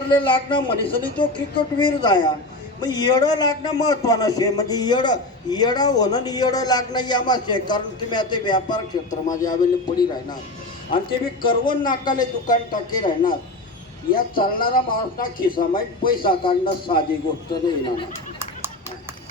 लागणं मनीसनी तो क्रिकेटवीर जाया मग येडं लागणं महत्वानं शे म्हणजे येडा होणं आणि येडं लागणं यामाच आहे. कारण तुम्ही आता व्यापार क्षेत्र माझे आवेले पडी राहणार आणि ते मी करवून नाकाले दुकान टाके राहणार. या चालणारा माणूस ना खिसा माहीत पैसा काढणं साधी गोष्ट नाही ना.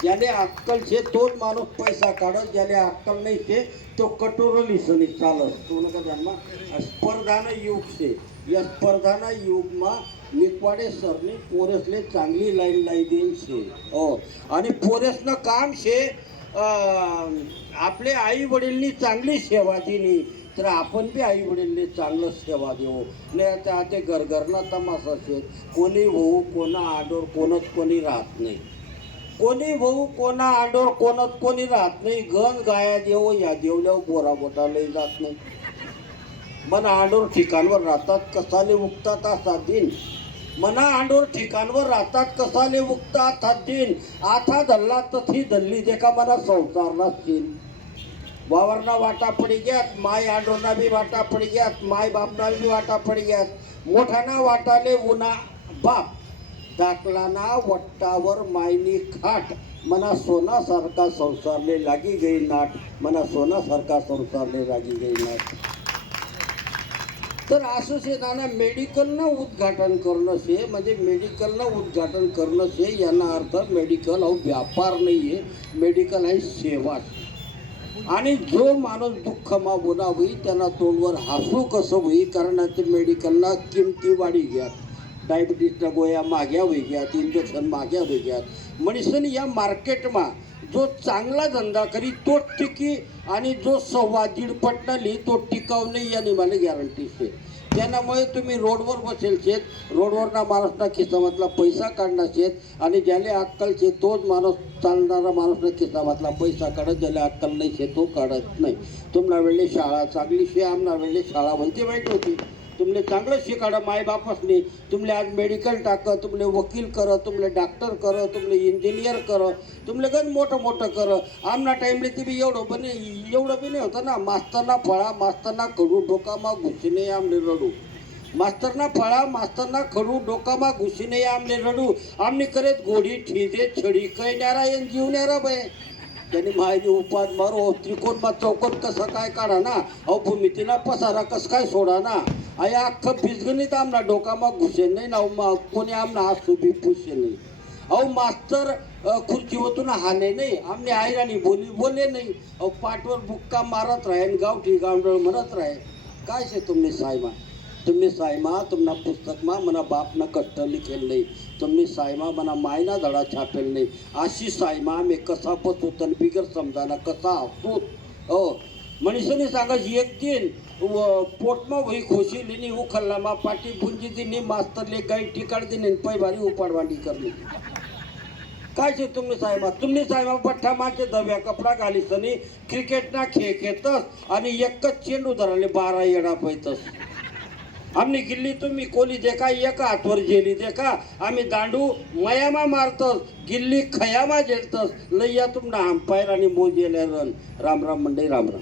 ज्याने अक्कल छे तोच माणूस पैसा काढत, ज्याने अक्कल नाही छे तो कटोरलीसनी चालत. तो नका जन्मा स्पर्धानं युग छे. या स्पर्धाना युगમાં निकवाडे सरने पोरेसले चांगली लाईन लाई देईल छे. हो आणि पोरेसनं काम छे आपले आई वडीलनी चांगली सेवा दिली तर आपण बी आई वडीलने चांगलं सेवा देऊ. नाही आता ते घरघरना तमाशा छे. कोणी भाऊ कोणा आडोर कोणच कोणी राहत नाही. कोणी भाऊ कोणा आडोर कोणच कोणी राहत नाही. गण गाया देव या देवल्यावर बोरा बोटाला जात नाही. मना आंडोर ठिकाणवर राहतात कसाले उगतात असा दिन. मना आंडोर ठिकाणवर राहतात कसाले उगतात हा दिन. आथा धल्ला तथी धल्ली देखा मना संसारला दिन. वावरना वाटा पडी ग्यात माय आंडोरना बी वाटा पडी ग्यात माय बापना बी वाटा पडी ग्यात. मोठाना वाटाले उन्हा बाप दाखलाना वट्टावर मायनी खाट. मना सोनासारखा संसारले लागी गई नाट. मना सोनासारखा संसारले लागी गई नाट. तर असं शे नाना मेडिकलनं उद्घाटन करणं शे म्हणजे मेडिकलनं उद्घाटन करणं शे. यांना अर्थ मेडिकल हा व्यापार नाही आहे. मेडिकल आहे सेवा. आणि जो माणूस दुःखमा बोला होई त्यांना तोंडवर हसू कसं होई. कारण ते मेडिकलला किमती वाढी घ्यात. डायबिटीसच्या गोळ्या माग्या वेगळ्यात, इंजेक्शन माग्या वेगळ्यात. मनुष्याने या मार्केटमा जो चांगला धंदा करी तो टिकी आणि जो सव्वा दीडपट ली तो टिकाव नाही याने मला गॅरंटी शे. त्यामुळे तुम्ही रोडवर बसेल शेत, रोडवरना माणूसना खिसामधला पैसा काढणार शेत आणि ज्याला अक्कल शे तोच माणूस चालणारा माणूसना खिसामधला पैसा काढत. ज्याला अक्कल नाही शे तो काढत नाही. तुम्हाला वेळेला शाळा चांगली शे, आमना वेळेला शाळा भलती वाईट होती. तुमले चांगलं शिकाडं मायबापसने तुमले आज मेडिकल टाक, तुमले वकील कर, तुमले डॉक्टर कर, तुमले इंजिनियर कर, तुमले गण मोठं मोठं कर. आमना टाईमले ते बी एवढं बी नाही होतं ना. मास्तरना फळा मास्तरना खडू डोकामा घुसीने आमले रडू. मास्तरना फळा मास्तरना खडू डोकामा घुसीने आमले रडू. आमने करत गोडी ठिदे छडी कैन्यारा येन जीवण्यारा बे. त्यांनी माहिती उपाद मारो त्रिकोणमा चौकोन कसा काय काढा ना. अहो भूमितीना पसारा कस काय सोडा ना. आया अख्खं बिजगणित आमना डोकामा घुसे नाही ना. कोणी आमना हसू बी पुसे नाही. अहो मास्तर खुर्ची होतून हाने नाही. आमने आईराणी बोले नाही. अहो पाठवर बुक्का मारत राहे गावठी गावडळ म्हणत राहे. काय शे तुम्ही सायमा तुमना पुस्तकमा मना बापना कष्ट लिखेल नाही. तुम्ही सायमा मना मायना धडा छापेल नाही. अशी सायमा मी कसा पचूतन बिगर समजाना कसा हसूत. हो मनुष्यने सांगा एक दिन पोटमा वही खोशी लिनी उखल्लामा पाठी बुंजी दिनी मास्तरले काही ठिकाण दिने पै भारी उपाडवांडी करली. काय शे तुम्ही सायमा पठ्ठा माचे दव्या कपडा घालीसनी क्रिकेटना खेळ खेळतस आणि एकच चेंडू धराले 12 येडा पैतस. आम्ही गिल्ली तुम्ही कोली देखा एक हातवर जेली देखा. आम्ही दांडू मयामा मारतस गिल्ली खयामा झेलतस. लय्या तुमना अंपायर आणि मोजेले रन. राम राम मंडई राम राम.